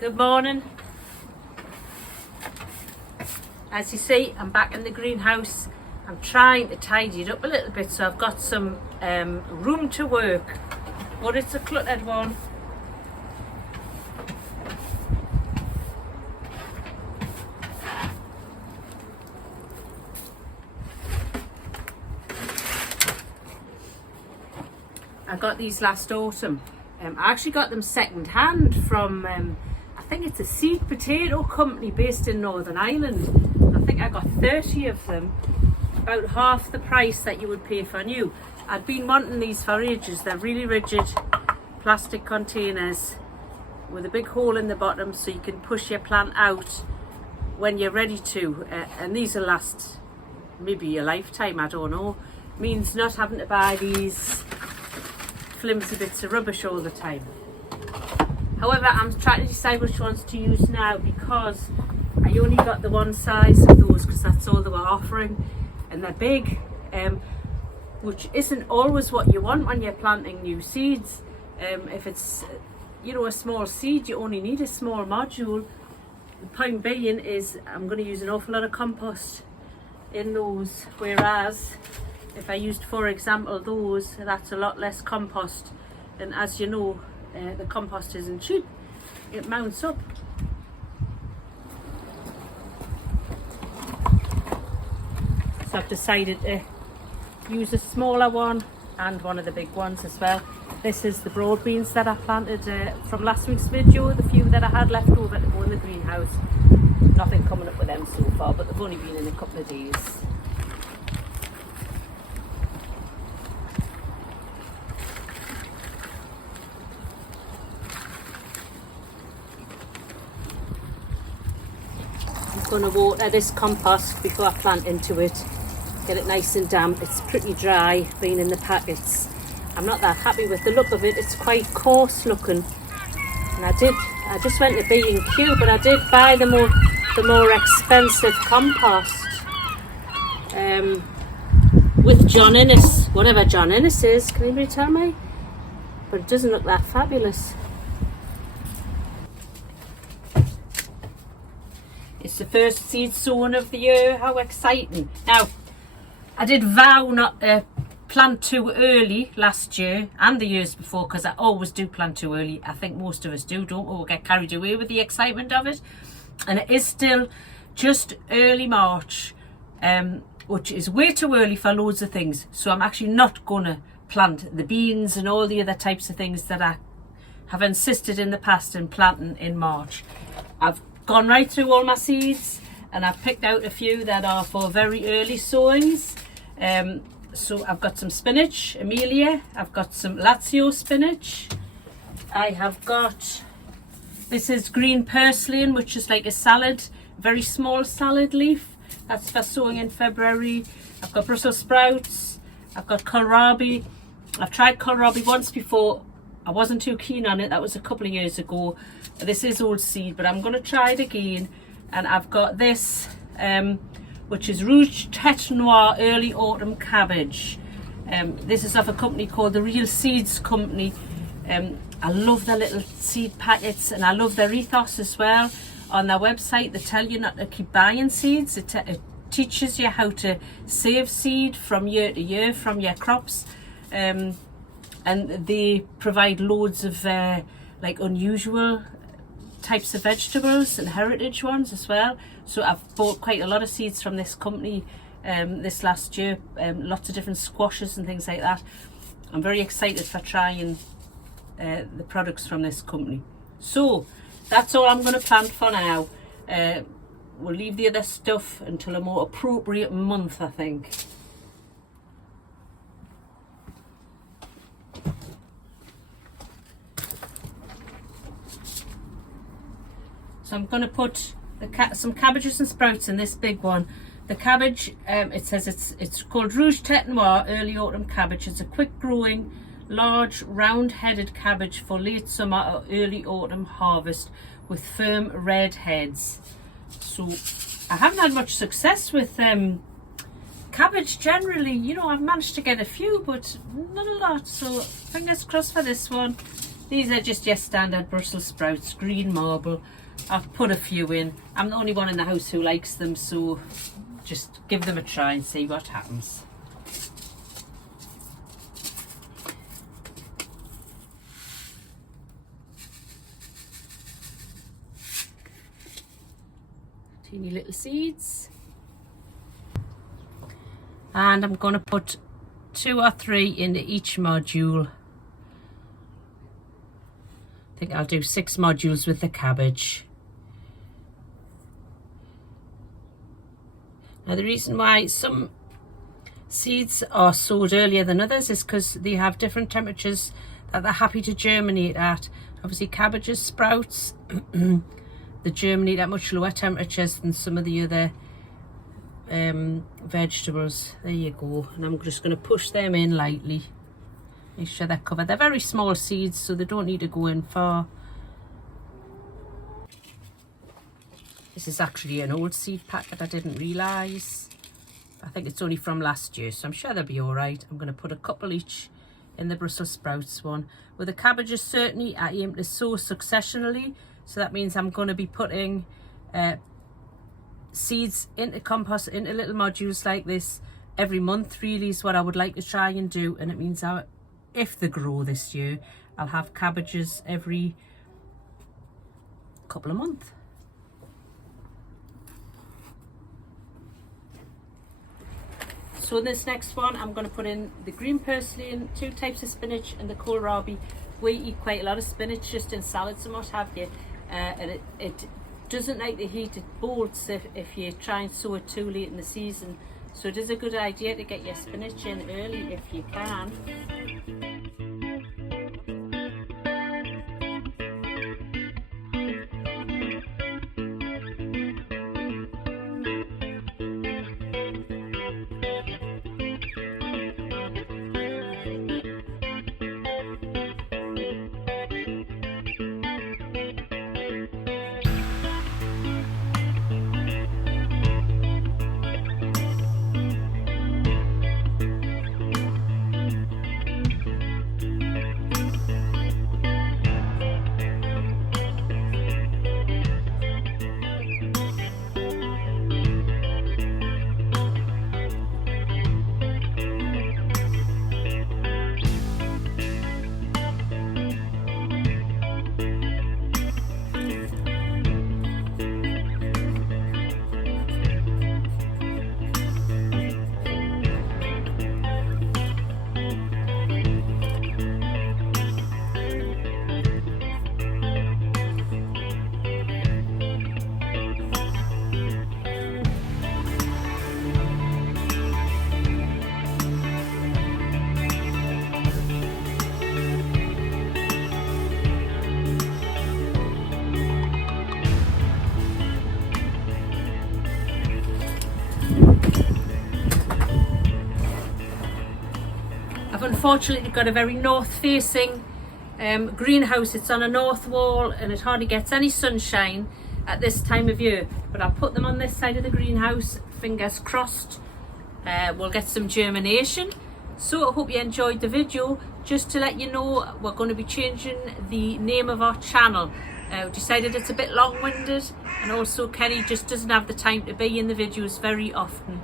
Good morning. As you see, I'm back in the greenhouse. I'm trying to tidy it up a little bit so I've got some room to work, but it's a cluttered one. I got these last autumn. I actually got them second hand from I think it's a seed potato company based in Northern Ireland. I think I got 30 of them, about half the price that you would pay for new. I'd been wanting these for ages. They're really rigid plastic containers with a big hole in the bottom so you can push your plant out when you're ready to, and these will last maybe a lifetime, I don't know. Means not having to buy these flimsy bits of rubbish all the time. However, I'm trying to decide which ones to use now because I only got the one size of those because that's all they were offering, and they're big, which isn't always what you want when you're planting new seeds. If it's, you know, a small seed, you only need a small module. The point being is I'm going to use an awful lot of compost in those, whereas if I used, for example, those, that's a lot less compost, and as you know, the compost isn't cheap. It mounts up. So I've decided to use a smaller one and one of the big ones as well. This is the broad beans that I planted from last week's video, the few that I had left over to go in the greenhouse. Nothing coming up with them so far, but they've only been in a couple of days. Going to water this compost before I plant into it, get it nice and damp. It's pretty dry being in the packets. I'm not that happy with the look of it. It's quite coarse looking, and I just went to B&Q, but I did buy the more expensive compost with John Innes, whatever John Innes is. Can anybody tell me? But it doesn't look that fabulous. It's the first seed sown of the year. How exciting. Now, I did vow not to plant too early last year and the years before, because I always do plant too early. I think most of us do, don't we? We'll get carried away with the excitement of it. And it is still just early March, which is way too early for loads of things. So I'm actually not going to plant the beans and all the other types of things that I have insisted in the past in planting in March. I've gone right through all my seeds and I've picked out a few that are for very early sowings. So I've got some spinach, Amelia, I've got some Lazio spinach, I have got, this is green purslane, which is like a salad, very small salad leaf, that's for sowing in February. I've got Brussels sprouts, I've got kohlrabi. I've tried kohlrabi once before, I wasn't too keen on it, that was a couple of years ago. This is old seed, but I'm going to try it again. And I've got this, which is Rouge Tête Noire Early Autumn Cabbage. This is of a company called the Real Seeds Company. I love their little seed packets, and I love their ethos as well. On their website, they tell you not to keep buying seeds. It teaches you how to save seed from year to year from your crops. And they provide loads of like unusual types of vegetables and heritage ones as well. So I've bought quite a lot of seeds from this company this last year, lots of different squashes and things like that. I'm very excited for trying the products from this company. So that's all I'm going to plant for now. We'll leave the other stuff until a more appropriate month, I think. So I'm going to put some cabbages and sprouts in this big one. The cabbage, it says it's called Rouge Tête Noire Early Autumn Cabbage. It's a quick growing, large, round-headed cabbage for late summer or early autumn harvest with firm red heads. So I haven't had much success with cabbage generally. You know, I've managed to get a few, but not a lot. So fingers crossed for this one. These are just your standard Brussels sprouts, green marble. I've put a few in. I'm the only one in the house who likes them, so just give them a try and see what happens. Teeny little seeds. And I'm going to put 2 or 3 into each module. I think I'll do 6 modules with the cabbage. Now the reason why some seeds are sowed earlier than others is because they have different temperatures that they're happy to germinate at. Obviously cabbages, sprouts, they germinate at much lower temperatures than some of the other vegetables. There you go. And I'm just going to push them in lightly. Make sure they're covered. They're very small seeds, so they don't need to go in far. This is actually an old seed packet I didn't realise. I think it's only from last year, so I'm sure they'll be alright. I'm going to put a couple each in the Brussels sprouts one. With the cabbages, certainly I aim to sow successionally. So that means I'm going to be putting seeds into compost, into little modules like this every month really is what I would like to try and do. And it means if they grow this year, I'll have cabbages every couple of months. So in this next one, I'm going to put in the green parsley and 2 types of spinach and the kohlrabi. We eat quite a lot of spinach just in salads and what have you. And it doesn't like the heat, it bolts if you try and sow it too late in the season. So it is a good idea to get your spinach in early if you can. I've unfortunately got a very north facing greenhouse. It's on a north wall and it hardly gets any sunshine at this time of year, but I'll put them on this side of the greenhouse. Fingers crossed we'll get some germination. So I hope you enjoyed the video. Just to let you know, we're going to be changing the name of our channel. We decided it's a bit long-winded, and also Kenny just doesn't have the time to be in the videos very often,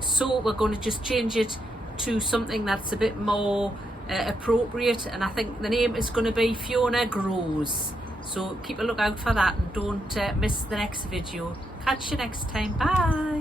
so we're going to just change it to something that's a bit more appropriate, and I think the name is going to be Fiona Grows. So keep a lookout for that and don't miss the next video. Catch you next time. Bye.